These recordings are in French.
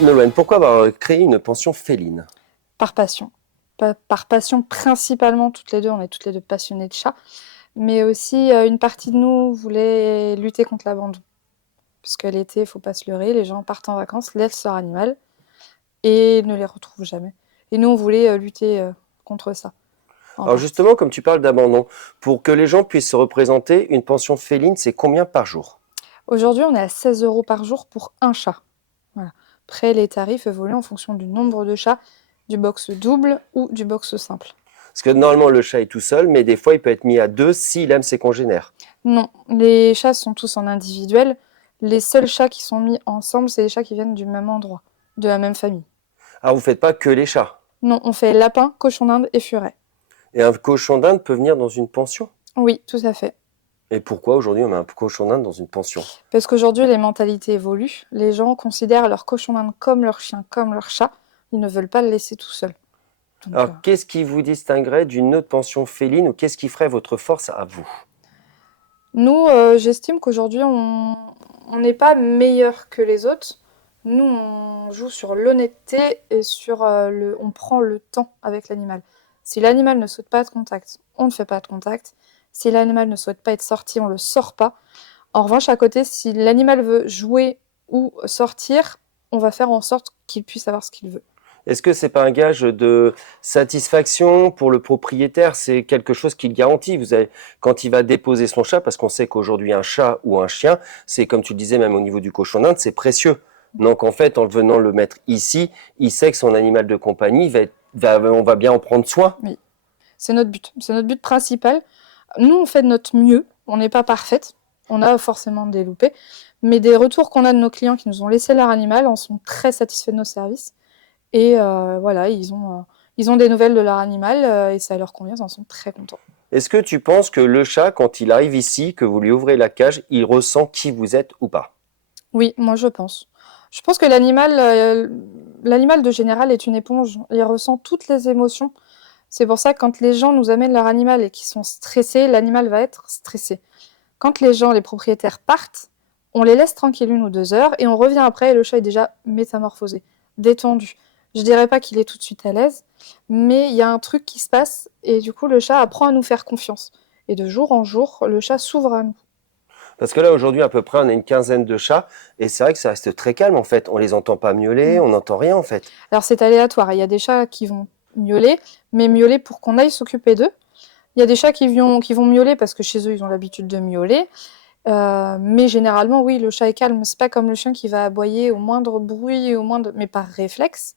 Nolwenn, pourquoi avoir créé une pension féline? Par passion. Par passion principalement, toutes les deux, on est toutes les deux passionnées de chats, mais aussi une partie de nous voulait lutter contre l'abandon. Parce que l'été, il faut pas se leurrer, les gens partent en vacances, laissent leur animal et ne les retrouvent jamais. Et nous, on voulait lutter contre ça, en Alors partie. justement, comme tu parles d'abandon, pour que les gens puissent se représenter, une pension féline, c'est combien par jour? Aujourd'hui, on est à 16 € par jour pour un chat. Voilà. Après, les tarifs évoluent en fonction du nombre de chats, du box double ou du box simple. Parce que normalement, le chat est tout seul, mais des fois, il peut être mis à deux s'il aime ses congénères. Non, les chats sont tous en individuel. Les seuls chats qui sont mis ensemble, c'est les chats qui viennent du même endroit, de la même famille. Ah, vous faites pas que les chats. Non, on fait lapin, cochon d'Inde et furet. Et un cochon d'Inde peut venir dans une pension. Oui, tout à fait. Et pourquoi aujourd'hui on met un cochon d'Inde dans une pension? Parce qu'aujourd'hui, les mentalités évoluent. Les gens considèrent leur cochon d'Inde comme leur chien, comme leur chat. Ils ne veulent pas le laisser tout seul. Donc, Alors, qu'est-ce qui vous distinguerait d'une autre pension féline ou qu'est-ce qui ferait votre force à vous? nous, j'estime qu'aujourd'hui, on n'est pas meilleur que les autres. Nous, on joue sur l'honnêteté et sur on prend le temps avec l'animal. Si l'animal ne souhaite pas de contact, on ne fait pas de contact. Si l'animal ne souhaite pas être sorti, on le sort pas. En revanche, à côté, si l'animal veut jouer ou sortir, on va faire en sorte qu'il puisse savoir ce qu'il veut. Est-ce que c'est pas un gage de satisfaction pour le propriétaire? C'est quelque chose qu'il garantit. Vous avez, quand il va déposer son chat, parce qu'on sait qu'aujourd'hui un chat ou un chien, c'est comme tu le disais même au niveau du cochon d'Inde, c'est précieux. Donc en fait, en venant le mettre ici, il sait que son animal de compagnie on va bien en prendre soin. Oui, c'est notre but. C'est notre but principal. Nous, on fait de notre mieux. On n'est pas parfaite. On a forcément des loupés. Mais des retours qu'on a de nos clients qui nous ont laissé leur animal en sont très satisfaits de nos services. Et voilà, ils ont des nouvelles de leur animal et ça leur convient, ils en sont très contents. Est-ce que tu penses que le chat, quand il arrive ici, que vous lui ouvrez la cage, il ressent qui vous êtes ou pas? Oui, moi je pense. Je pense que l'animal de général est une éponge. Il ressent toutes les émotions. C'est pour ça que quand les gens nous amènent leur animal et qu'ils sont stressés, l'animal va être stressé. Quand les gens, les propriétaires partent, on les laisse tranquilles 1 ou 2 heures et on revient après et le chat est déjà métamorphosé, détendu. Je dirais pas qu'il est tout de suite à l'aise, mais il y a un truc qui se passe et du coup le chat apprend à nous faire confiance. Et de jour en jour, le chat s'ouvre à nous. Parce que là, aujourd'hui, à peu près, on a une quinzaine de chats, et c'est vrai que ça reste très calme, en fait. On les entend pas miauler, Mm. on n'entend rien, en fait. Alors c'est aléatoire, il y a des chats qui vont miauler, mais miauler pour qu'on aille s'occuper d'eux. Il y a des chats qui vont miauler parce que chez eux ils ont l'habitude de miauler. Mais généralement, oui, le chat est calme. C'est pas comme le chien qui va aboyer au moindre bruit, mais par réflexe.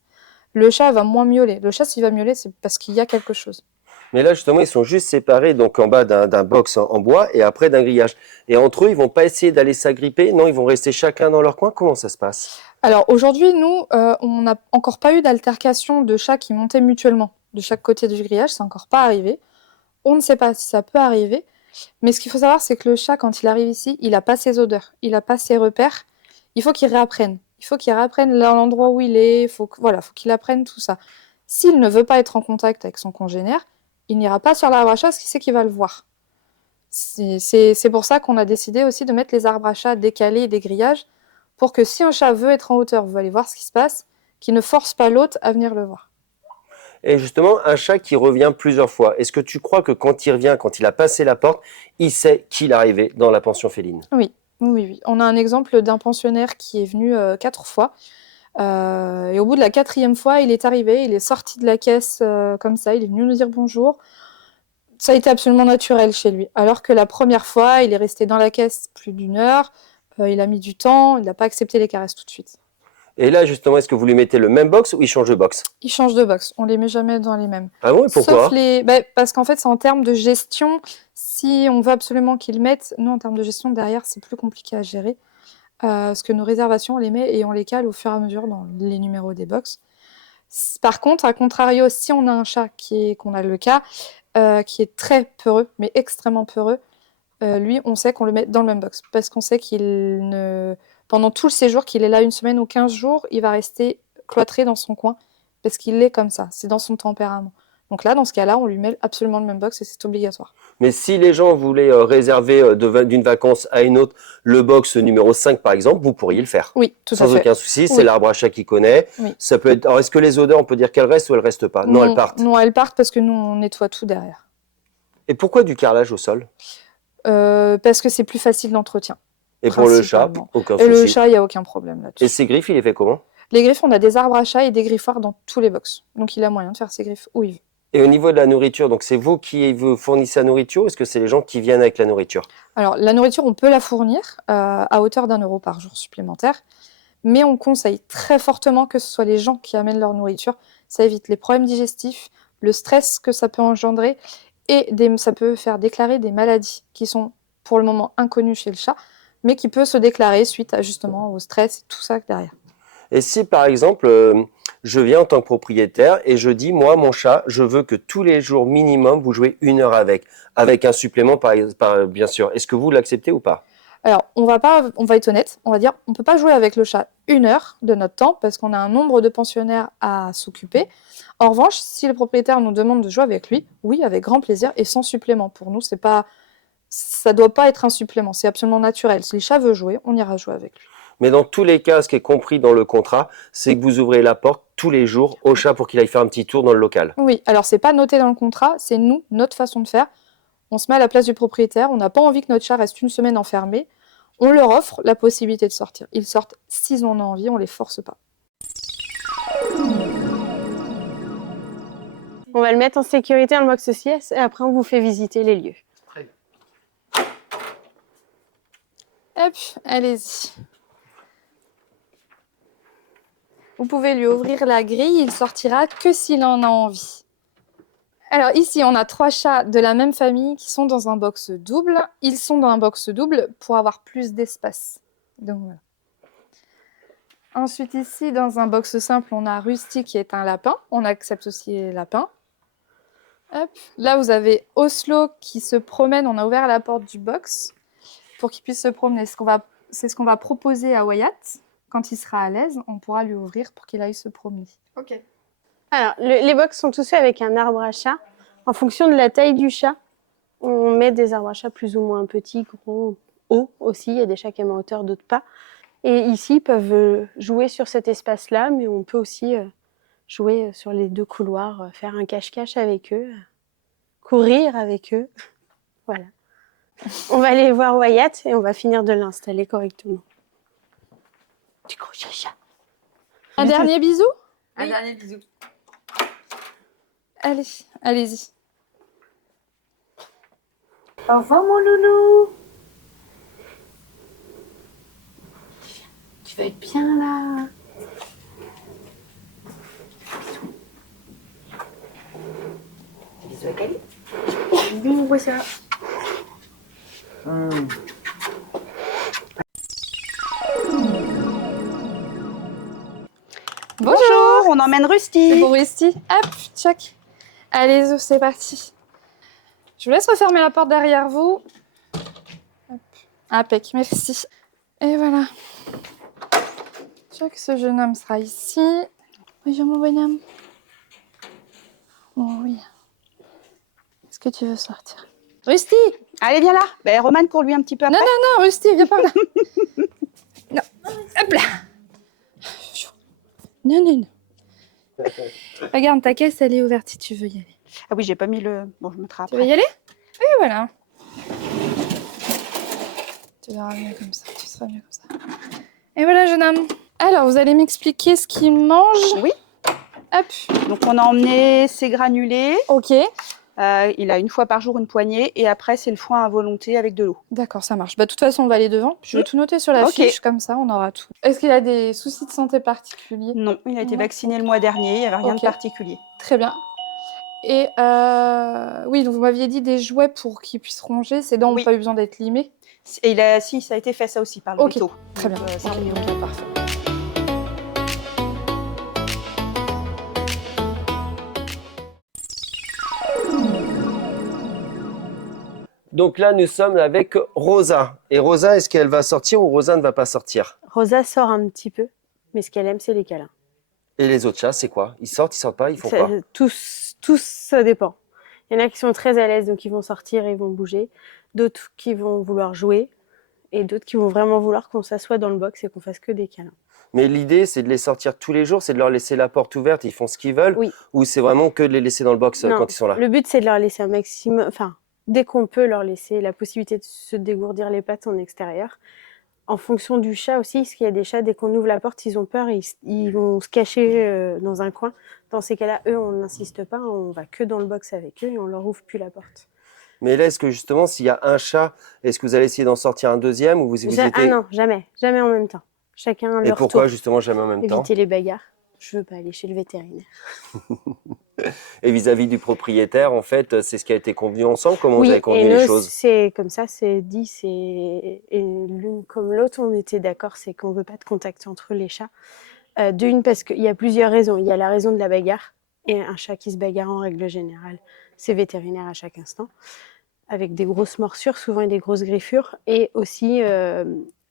Le chat va moins miauler. Le chat, s'il va miauler, c'est parce qu'il y a quelque chose. Mais là, justement, ils sont juste séparés, donc en bas d'un box en bois, et après d'un grillage. Et entre eux, ils vont pas essayer d'aller s'agripper, non, ils vont rester chacun dans leur coin. Comment ça se passe? Alors aujourd'hui, nous, on n'a encore pas eu d'altercation de chats qui montaient mutuellement de chaque côté du grillage. C'est encore pas arrivé. On ne sait pas si ça peut arriver. Mais ce qu'il faut savoir, c'est que le chat, quand il arrive ici, il n'a pas ses odeurs, il n'a pas ses repères. Il faut qu'il réapprenne. Il faut qu'il réapprenne l'endroit où il est. Voilà, faut qu'il apprenne tout ça. S'il ne veut pas être en contact avec son congénère, il n'ira pas sur l'arbre à chat parce qu'il sait qu'il va le voir. C'est pour ça qu'on a décidé aussi de mettre les arbres à chat décalés et des grillages pour que si un chat veut être en hauteur, veut aller voir ce qui se passe, qu'il ne force pas l'autre à venir le voir. Et justement, un chat qui revient plusieurs fois, est-ce que tu crois que quand il revient, quand il a passé la porte, il sait qu'il est arrivé dans la pension féline? Oui, oui, oui. On a un exemple d'un pensionnaire qui est venu 4 fois. Et au bout de la 4e fois, il est arrivé, il est sorti de la caisse comme ça, il est venu nous dire bonjour. Ça a été absolument naturel chez lui. Alors que la première fois, il est resté dans la caisse plus d'1 heure, il a mis du temps, il n'a pas accepté les caresses tout de suite. Et là, justement, est-ce que vous lui mettez le même box ou il change de box? Il change de box, on les met jamais dans les mêmes. Ah bon, et Sauf pourquoi? les... parce qu'en fait, c'est en termes de gestion, si on veut absolument qu'ils mettent, nous, en termes de gestion, derrière, c'est plus compliqué à gérer. Parce que nos réservations, on les met et on les cale au fur et à mesure dans les numéros des box. Par contre, à contrario, si on a un chat qu'on a le cas, qui est très peureux, mais extrêmement peureux, lui, on sait qu'on le met dans le même box. Parce qu'on sait pendant tout le séjour, qu'il est là 1 semaine ou 15 jours, il va rester cloîtré dans son coin. Parce qu'il est comme ça, c'est dans son tempérament. Donc là, dans ce cas-là, on lui met absolument le même box et c'est obligatoire. Mais si les gens voulaient réserver d'une vacance à une autre le box numéro 5 par exemple, vous pourriez le faire. Oui, tout à Sans fait. aucun souci, c'est Oui. l'arbre à chat qui connaît. Oui. Ça peut être. Alors est-ce que les odeurs, on peut dire qu'elles restent ou elles restent pas? Non, elles partent. Non, elles partent parce que nous, on nettoie tout derrière. Et pourquoi du carrelage au sol? Parce que c'est plus facile d'entretien. Et pour le chat, Principalement. aucun Et le souci. chat, il n'y a aucun problème là-dessus. Et ses griffes, il les fait comment? Les griffes, on a des arbres à chat et des griffoirs dans tous les box. Donc il a moyen de faire ses griffes où il veut. Et au niveau de la nourriture, donc c'est vous qui vous fournissez la nourriture ou est-ce que c'est les gens qui viennent avec la nourriture? Alors la nourriture, on peut la fournir à hauteur d'1 € par jour supplémentaire. Mais on conseille très fortement que ce soit les gens qui amènent leur nourriture. Ça évite les problèmes digestifs, le stress que ça peut engendrer et ça peut faire déclarer des maladies qui sont pour le moment inconnues chez le chat, mais qui peut se déclarer suite à justement au stress et tout ça derrière. Et si par exemple, je viens en tant que propriétaire et je dis, moi, mon chat, je veux que tous les jours minimum, vous jouez 1 heure avec un supplément bien sûr. Est-ce que vous l'acceptez ou pas? Alors, on va être honnête, on va dire, on peut pas jouer avec le chat 1 heure de notre temps parce qu'on a un nombre de pensionnaires à s'occuper. En revanche, si le propriétaire nous demande de jouer avec lui, oui, avec grand plaisir et sans supplément. Pour nous, ça doit pas être un supplément, c'est absolument naturel. Si le chat veut jouer, on ira jouer avec lui. Mais dans tous les cas, ce qui est compris dans le contrat, c'est que vous ouvrez la porte tous les jours au chat pour qu'il aille faire un petit tour dans le local. Oui, alors c'est pas noté dans le contrat, c'est nous, notre façon de faire. On se met à la place du propriétaire, on n'a pas envie que notre chat reste une semaine enfermé. On leur offre la possibilité de sortir. Ils sortent s'ils en ont envie, on les force pas. On va le mettre en sécurité dans le box sieste et après on vous fait visiter les lieux. Très bien. Hop, allez-y. Vous pouvez lui ouvrir la grille, il sortira que s'il en a envie. Alors ici, on a 3 chats de la même famille qui sont dans un box double. Ils sont dans un box double pour avoir plus d'espace. Donc voilà. Ensuite ici, dans un box simple, on a Rusty qui est un lapin. On accepte aussi les lapins. Hop. Là, vous avez Oslo qui se promène. On a ouvert la porte du box pour qu'il puisse se promener. C'est ce qu'on va proposer à Wyatt. Quand il sera à l'aise, on pourra lui ouvrir pour qu'il aille se promener. Ok. Alors, les box sont tous faits avec un arbre à chat. En fonction de la taille du chat, on met des arbres à chat plus ou moins petits, gros, hauts aussi. Il y a des chats qui aiment en hauteur, d'autres pas. Et ici, ils peuvent jouer sur cet espace-là, mais on peut aussi jouer sur les 2 couloirs, faire un cache-cache avec eux, courir avec eux. Voilà. On va aller voir Wyatt et on va finir de l'installer correctement. Du gros chat. Un dernier bisou? Un dernier bisou. Allez, allez-y. Au revoir mon loulou. Tu vas être bien là. Bisous à Cali. Bisous, quoi ça. Bonjour, on emmène Rusty. c'est pour Rusty. Hop, tchac. Allez, c'est parti. Je vous laisse refermer la porte derrière vous. Hop. Impec, merci. Et voilà. Tchac, ce jeune homme sera ici. Bonjour mon bonhomme. Oh oui. Est-ce que tu veux sortir? Rusty! Allez, viens là. Ben, Romane court lui un petit peu après. Non, Rusty, viens par là. Non, hop là. Non. Regarde, ta caisse, elle est ouverte si tu veux y aller. Ah oui, j'ai pas mis le... Bon, je mettrai Tu veux y après. aller? Oui, voilà. Tu verras mieux comme ça, tu seras mieux comme ça. Et voilà, jeune homme. Alors, vous allez m'expliquer ce qu'il mange? Oui. Hop. Donc, on a emmené ses granulés. Ok. Il a 1 fois par jour une poignée. Et après, c'est le foin à volonté avec de l'eau. D'accord, ça marche. Bah, de toute façon, on va aller devant. Je vais tout noter sur la Ok. fiche, comme ça, on aura tout. Est-ce qu'il a des soucis de santé particuliers? Non, il a été Non. vacciné le mois dernier. Il n'y avait rien Ok. de particulier. Très bien. Et oui, donc vous m'aviez dit des jouets pour qu'il puisse ronger. Ses dents n'ont Oui. pas eu besoin d'être limées. Et si, ça a été fait ça aussi par le Ok. veto. Très bien. Donc, ça, Ok, on est ok, parfait. Donc là, nous sommes avec Rosa. Et Rosa, est-ce qu'elle va sortir ou Rosa ne va pas sortir? Rosa sort un petit peu, mais ce qu'elle aime, c'est les câlins. Et les autres chats, c'est quoi? Ils sortent pas, ils font quoi? tous, ça dépend. Il y en a qui sont très à l'aise, donc ils vont sortir et ils vont bouger. D'autres qui vont vouloir jouer. Et d'autres qui vont vraiment vouloir qu'on s'assoie dans le box et qu'on fasse que des câlins. Mais l'idée, c'est de les sortir tous les jours, c'est de leur laisser la porte ouverte, ils font ce qu'ils veulent, Oui. ou c'est vraiment que de les laisser dans le box Non, quand ils sont là? le but, c'est de leur laisser un maximum, enfin, dès qu'on peut leur laisser la possibilité de se dégourdir les pattes en extérieur. En fonction du chat aussi, parce qu'il y a des chats, dès qu'on ouvre la porte, ils ont peur et ils vont se cacher dans un coin. Dans ces cas-là, eux, on n'insiste pas, on va que dans le box avec eux et on leur ouvre plus la porte. Mais là, est-ce que justement, s'il y a un chat, est-ce que vous allez essayer d'en sortir un deuxième ou vous Ah étiez... non, jamais en même temps. Chacun Et leur pourquoi tour. justement jamais en même temps? Éviter les bagarres. Je veux pas aller chez le vétérinaire. Et vis-à-vis du propriétaire, en fait, c'est ce qui a été convenu ensemble? Comment vous avez Oui, convenu et les nous, choses? c'est comme ça, c'est dit, et l'une comme l'autre, on était d'accord, c'est qu'on veut pas de contact entre les chats. D'une, parce qu'il y a plusieurs raisons. Il y a la raison de la bagarre, et un chat qui se bagarre en règle générale, c'est vétérinaire à chaque instant, avec des grosses morsures, souvent et des grosses griffures, et aussi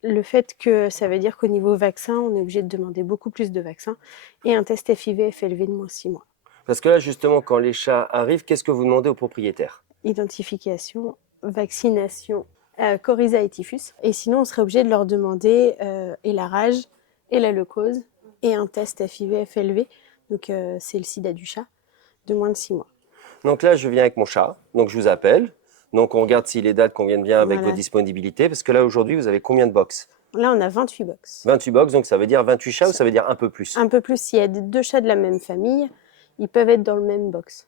le fait que ça veut dire qu'au niveau vaccin, on est obligé de demander beaucoup plus de vaccins, et un test FIV FLV de moins 6 mois. Parce que là, justement, quand les chats arrivent, qu'est-ce que vous demandez au propriétaire? Identification, vaccination, coryza et typhus. Et sinon, on serait obligé de leur demander et la rage, et la leucose, et un test FIV FLV, donc c'est le sida du chat, de moins de 6 mois. Donc là, je viens avec mon chat, donc je vous appelle. Donc on regarde si les dates conviennent bien avec Voilà. vos disponibilités, parce que là, aujourd'hui, vous avez combien de box? Là, on a 28 box. 28 box, donc ça veut dire 28 chats ou ça veut dire un peu plus? Un peu plus, s'il y a deux chats de la même famille, ils peuvent être dans le même box.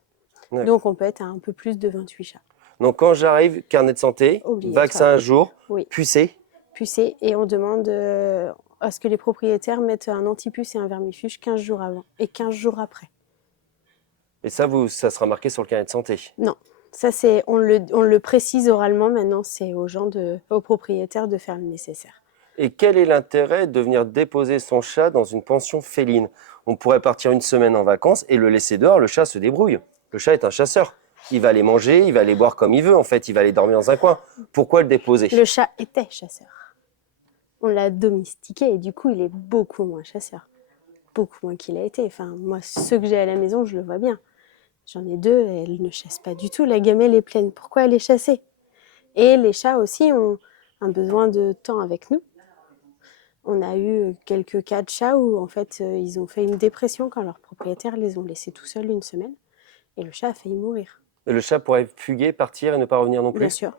D'accord. Donc on peut être à un peu plus de 28 chats. Donc quand j'arrive, carnet de santé, Obligatoire. vaccin à jour, Oui. pucé. Pucé, et on demande à ce que les propriétaires mettent un antipuce et un vermifuge 15 jours avant et 15 jours après. Et ça, ça sera marqué sur le carnet de santé. Non, ça c'est, on le précise oralement maintenant, c'est aux propriétaires de faire le nécessaire. Et quel est l'intérêt de venir déposer son chat dans une pension féline? On pourrait partir une semaine en vacances et le laisser dehors, le chat se débrouille. Le chat est un chasseur. Il va aller manger, il va aller boire comme il veut, en fait, il va aller dormir dans un coin. Pourquoi le déposer? Le chat était chasseur. On l'a domestiqué et du coup il est beaucoup moins chasseur. Beaucoup moins qu'il a été. Enfin, moi, ceux que j'ai à la maison, je le vois bien. J'en ai deux, elle ne chasse pas du tout. La gamelle est pleine. Pourquoi elle est chassée? Et les chats aussi ont un besoin de temps avec nous. On a eu quelques cas de chats où en fait ils ont fait une dépression quand leurs propriétaires les ont laissés tout seuls une semaine et le chat a failli mourir. Et le chat pourrait fuguer, partir et ne pas revenir non plus? Bien sûr.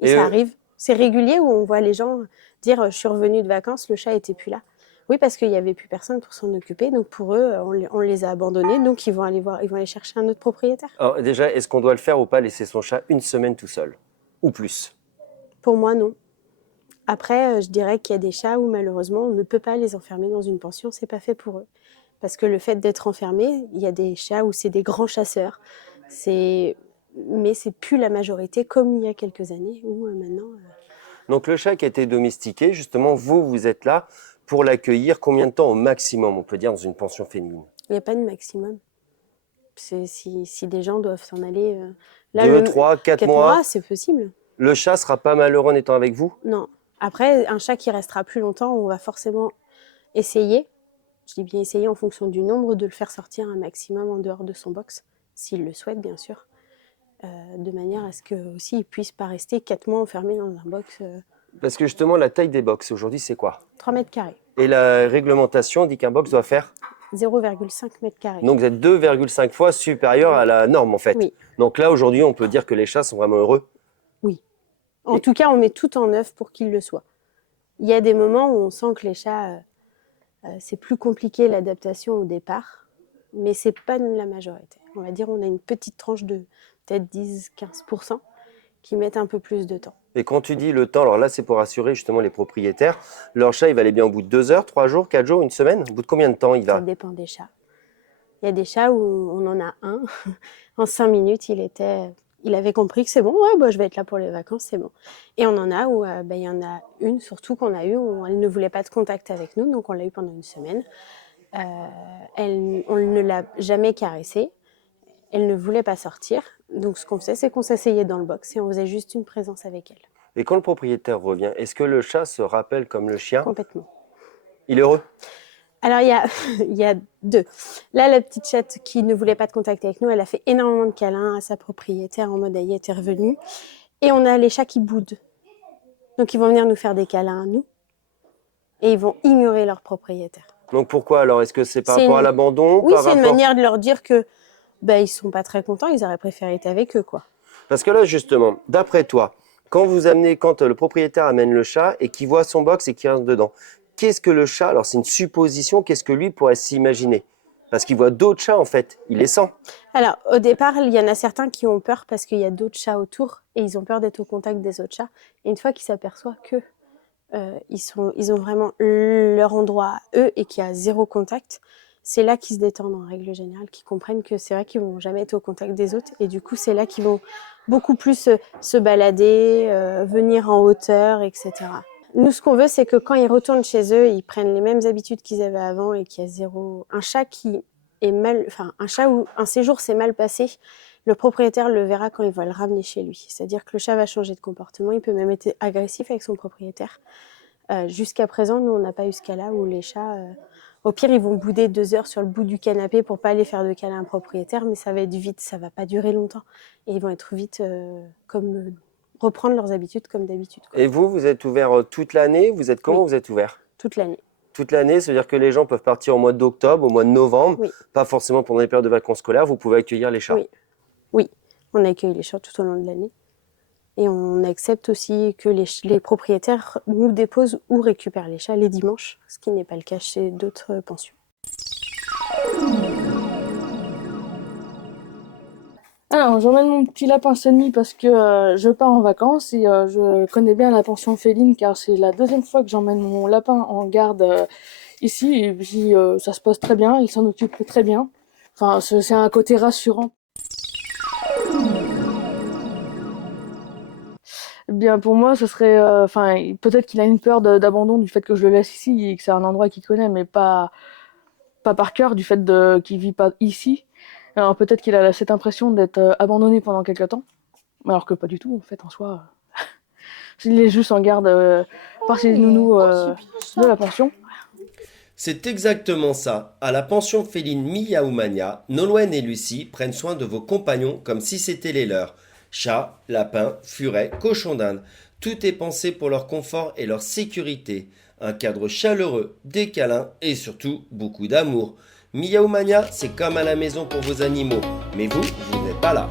Et Et ça arrive. C'est régulier où on voit les gens dire je suis revenu de vacances, le chat était plus là. Oui, parce qu'il n'y avait plus personne pour s'en occuper. Donc pour eux, on les a abandonnés. Donc ils vont aller chercher un autre propriétaire. Alors déjà, est-ce qu'on doit le faire ou pas, laisser son chat une semaine tout seul? Ou plus? Pour moi, non. Après, je dirais qu'il y a des chats où malheureusement on ne peut pas les enfermer dans une pension, c'est pas fait pour eux. Parce que le fait d'être enfermé, il y a des chats où c'est des grands chasseurs. Mais c'est plus la majorité comme il y a quelques années où maintenant. Donc le chat qui a été domestiqué, justement, vous êtes là pour l'accueillir combien de temps au maximum, on peut dire, dans une pension féline? Il n'y a pas de maximum. Si des gens doivent s'en aller. 2, 3, 4 mois, c'est possible. le chat sera pas malheureux en étant avec vous? Non. Après, un chat qui restera plus longtemps, on va forcément essayer. Je dis bien essayer en fonction du nombre, de le faire sortir un maximum en dehors de son box, s'il le souhaite bien sûr, de manière à ce que aussi il puisse pas rester 4 mois enfermé dans un box. Parce que justement, la taille des box aujourd'hui, c'est quoi? 3 mètres carrés, Et la réglementation dit qu'un box doit faire? 0,5 mètres carrés. Donc vous êtes 2,5 fois supérieur à la norme en fait. Oui. Donc là, aujourd'hui, on peut dire que les chats sont vraiment heureux. En tout cas, on met tout en œuvre pour qu'ils le soient. Il y a des moments où on sent que les chats, c'est plus compliqué l'adaptation au départ, mais c'est pas la majorité. On va dire on a une petite tranche de peut-être 10-15% qui mettent un peu plus de temps. Et quand tu dis le temps, alors là, c'est pour assurer justement les propriétaires, leur chat, il va aller bien au bout de 2 heures, 3 jours, 4 jours, une semaine? Au bout de combien de temps il Ça va? dépend des chats. Il y a des chats où on en a un, en 5 minutes, il avait compris que c'est bon, ouais, bah, je vais être là pour les vacances, c'est bon. Et on en a où il y en a une, surtout qu'on a eu, où elle ne voulait pas de contact avec nous, donc on l'a eu pendant une semaine. On ne l'a jamais caressée, elle ne voulait pas sortir, donc ce qu'on faisait, c'est qu'on s'asseyait dans le box et on faisait juste une présence avec elle. Et quand le propriétaire revient, est-ce que le chat se rappelle comme le chien? Complètement. Il est heureux? Alors, il y a deux. Là, la petite chatte qui ne voulait pas de contact avec nous, elle a fait énormément de câlins à sa propriétaire en mode elle y était revenue. Et on a les chats qui boudent. Donc, ils vont venir nous faire des câlins à nous. Et ils vont ignorer leur propriétaire. Donc pourquoi alors? Est-ce que c'est par C'est rapport à une- l'abandon? Oui, par c'est une rapport... manière de leur dire que ils sont pas très contents, ils auraient préféré être avec eux, quoi. Parce que là, justement, d'après toi, quand le propriétaire amène le chat et qu'il voit son box et qu'il reste dedans, qu'est-ce que le chat, alors c'est une supposition, qu'est-ce que lui pourrait s'imaginer? Parce qu'il voit d'autres chats en fait, il les sent. Alors, au départ, il y en a certains qui ont peur parce qu'il y a d'autres chats autour et ils ont peur d'être au contact des autres chats. Et une fois qu'ils s'aperçoivent que ils ont vraiment leur endroit à eux et qu'il y a zéro contact, c'est là qu'ils se détendent en règle générale, qu'ils comprennent que c'est vrai qu'ils vont jamais être au contact des autres et du coup c'est là qu'ils vont beaucoup plus se balader, venir en hauteur, etc. Nous, ce qu'on veut, c'est que quand ils retournent chez eux, ils prennent les mêmes habitudes qu'ils avaient avant et qu'il y a zéro... Un chat où un séjour s'est mal passé, le propriétaire le verra quand il va le ramener chez lui. C'est-à-dire que le chat va changer de comportement, il peut même être agressif avec son propriétaire. Jusqu'à présent, nous, on n'a pas eu ce cas-là où les chats, au pire, ils vont bouder 2 heures sur le bout du canapé pour pas aller faire de câlin à un propriétaire, mais ça va être vite, ça va pas durer longtemps. Et ils vont être vite reprendre leurs habitudes comme d'habitude, quoi. Et vous êtes ouvert toute l'année? Vous êtes comment? Oui. Vous êtes ouvert Toute l'année. toute l'année? C'est-à-dire que les gens peuvent partir au mois d'octobre, au mois de novembre, Oui. pas forcément pendant les périodes de vacances scolaires, vous pouvez accueillir les chats. Oui. Oui, on accueille les chats tout au long de l'année. Et on accepte aussi que les propriétaires nous déposent ou récupèrent les chats les dimanches, ce qui n'est pas le cas chez d'autres pensions. Alors, j'emmène mon petit lapin Sunny parce que je pars en vacances et je connais bien la pension féline car c'est la deuxième fois que j'emmène mon lapin en garde ici et puis ça se passe très bien, il s'en occupe très bien. Enfin, c'est un côté rassurant. Eh bien, pour moi, ce serait, peut-être qu'il a une peur d'abandon du fait que je le laisse ici et que c'est un endroit qu'il connaît, mais pas par cœur du fait qu'il vit pas ici. Alors peut-être qu'il a cette impression d'être abandonné pendant quelque temps, alors que pas du tout en fait en soi. Il est juste en garde par ses nounous de la pension. C'est exactement ça. À la pension féline Miaoumania, Nolwenn et Lucie prennent soin de vos compagnons comme si c'était les leurs. Chats, lapins, furets, cochons d'Inde. Tout est pensé pour leur confort et leur sécurité. Un cadre chaleureux, des câlins et surtout beaucoup d'amour. Miaoumania, c'est comme à la maison pour vos animaux. Mais vous n'êtes pas là.